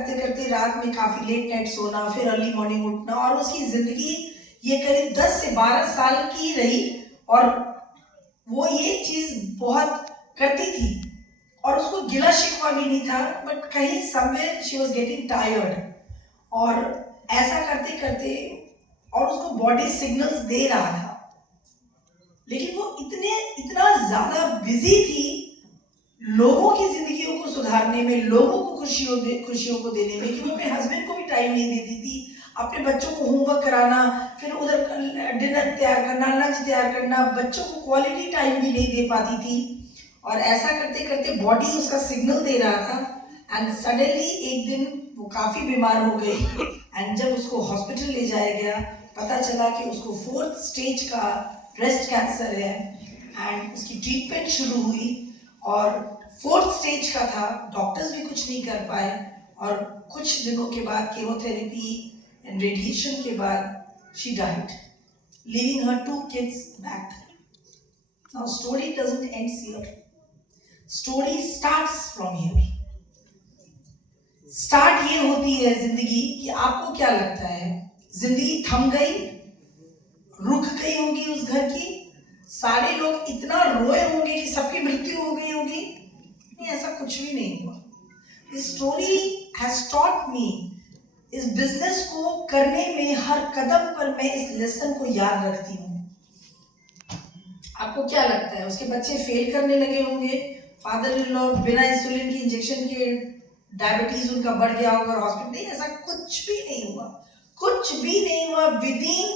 करते करते रात में काफी लेट नाइट सोना, फिर अर्ली मॉर्निंग उठना, और उसकी जिंदगी ये करीब 10 से 12 साल की रही। और वो ये चीज बहुत करती थी और उसको गिला शिकवा भी नहीं था, बट कहीं somewhere she was getting tired. और ऐसा करते करते, और उसको बॉडी सिग्नल्स दे रहा था, लेकिन वो इतना ज्यादा बिजी थी लोगों की जिंदगियों को सुधारने में, लोगों को खुशियों को देने में, कि वो अपने हस्बैंड को भी टाइम नहीं देती थी। अपने बच्चों को होमवर्क कराना, फिर उधर डिनर तैयार करना, लंच तैयार करना, बच्चों को क्वालिटी टाइम भी नहीं दे पाती थी। और ऐसा करते करते बॉडी उसका सिग्नल दे रहा था। एंड सडनली एक दिन वो काफी बीमार हो गई। एंड जब उसको हॉस्पिटल ले जाया गया, पता चला कि उसको 4th स्टेज का ब्रेस्ट कैंसर है। एंड उसकी ट्रीटमेंट शुरू हुई और 4th स्टेज का था, डॉक्टर्स भी कुछ नहीं कर पाए। और कुछ दिनों के बाद केमोथेरेपी एंड रेडिएशन के बाद she died, leaving her 2 kids back. Now story doesn't end here. Story starts from here. Start ये होती है जिंदगी कि आपको क्या लगता है जिंदगी थम गई, रुक गई होगी उस घर की, सारे लोग इतना रोए होंगे कि सबकी मृत्यु हो गई होगी? नहीं, ऐसा कुछ भी नहीं हुआ। This story has taught me, इस बिजनेस को करने में हर कदम पर मैं इस लेसन को याद रखती हूँ। आपको क्या लगता है उसके बच्चे फेल करने लगे होंगे, फादर इन लॉ बिना इंसुलिन की इंजेक्शन के डायबिटीज उनका बढ़ गया होगा और हॉस्पिटल? नहीं, ऐसा कुछ भी नहीं हुआ, कुछ भी नहीं हुआ। विदिन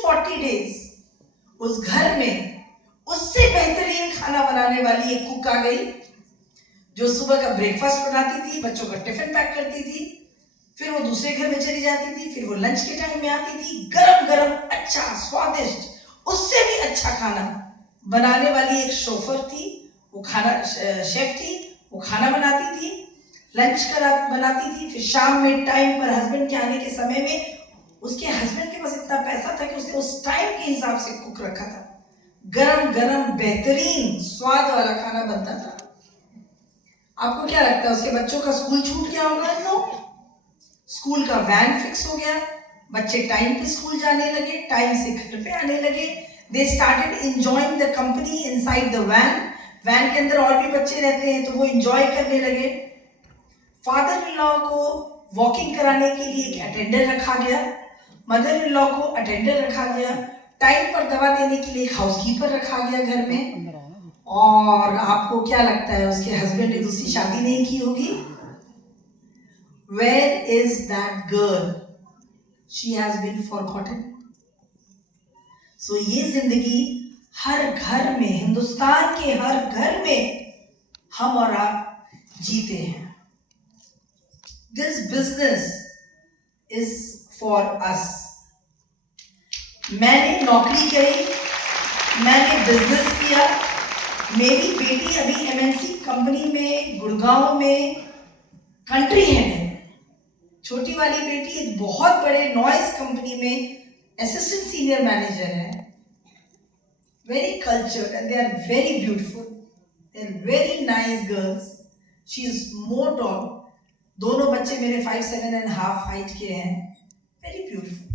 40 डेज उस घर में उससे बेहतरीन खाना बनाने वाली एक कुक आ गई, जो सुबह का ब्रेकफास्ट बनाती थी, बच्चों का टिफिन पैक करती थी, फिर वो दूसरे घर में चली जाती थी, फिर वो लंच के टाइम में आती थी, गरम गरम अच्छा स्वादिष्ट उससे भी अच्छा खाना बनाने वाली एक शोफर थी, वो खाना शेफ थी, वो खाना बनाती थी, लंच बनाती थी। फिर शाम में टाइम पर हस्बैंड के आने के समय में उसके हस्बैंड के पास इतना पैसा था कि उसने उस टाइम के हिसाब से कुक रखा था, गरम गरम बेहतरीन स्वाद वाला खाना बनता था। आपको क्या लगता है उसके बच्चों का स्कूल छूट गया होगा? नो, स्कूल का वैन फिक्स हो गया, बच्चे टाइम पे स्कूल जाने लगे, टाइम से घर पे आने लगे। They started enjoying the company inside the van. Van के अंदर और भी बच्चे रहते हैं तो वो एंजॉय करने लगे। फादर इन लॉ को वॉकिंग कराने के लिए एक अटेंडर रखा गया, मदर इन लॉ को अटेंडर रखा गया, टाइम पर दवा देने के लिए एक हाउसकीपर रखा गया घर में। और आपको क्या लगता है उसके हस्बैंड ने दूसरी शादी नहीं की होगी? Where is that girl? She has been forgotten. So ये जिंदगी हर घर में, हिंदुस्तान के हर घर में हम और आप जीते हैं। This business is for us. मैंने नौकरी करी, मैंने बिजनेस किया, मेरी बेटी अभी MNC कंपनी में गुड़गांव में कंट्री हेड है, छोटी वाली बेटी एक बहुत बड़े नॉइस कंपनी में असिस्टेंट सीनियर मैनेजर है। Very cultured and they are very beautiful, they are very nice girls. She is more tall, दोनों बच्चे मेरे 5'7.5" हाइट के हैं, वेरी ब्यूटीफुल।